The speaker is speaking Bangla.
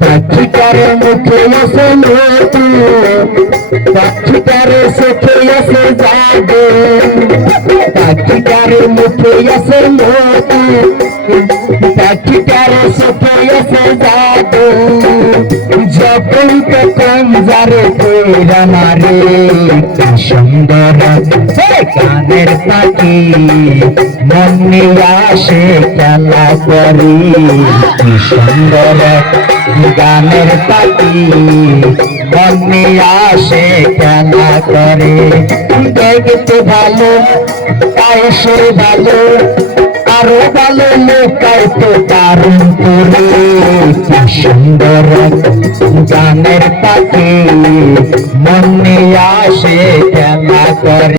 পাখিটারে মুখে আসে নতু, পাখিটারে চোখে আসে যাবে, পাখিটারে মুখে আসে নতু, পাখিটারে চোখে আসে যাবে। যখন তখন যারে কইরা মারে, কি সুন্দর কানের পাখি মন নিয়ে আসে খেলা করি। কি সুন্দর গানের পাখি মন নিয়ে আসে খেলা করে। দেখতে ভালো তাই সে ভালো, আরো ভালো লোকাই তো দারুণ করে। কি সুন্দর গানের পাখি মন নিয়ে আসে খেলা করে।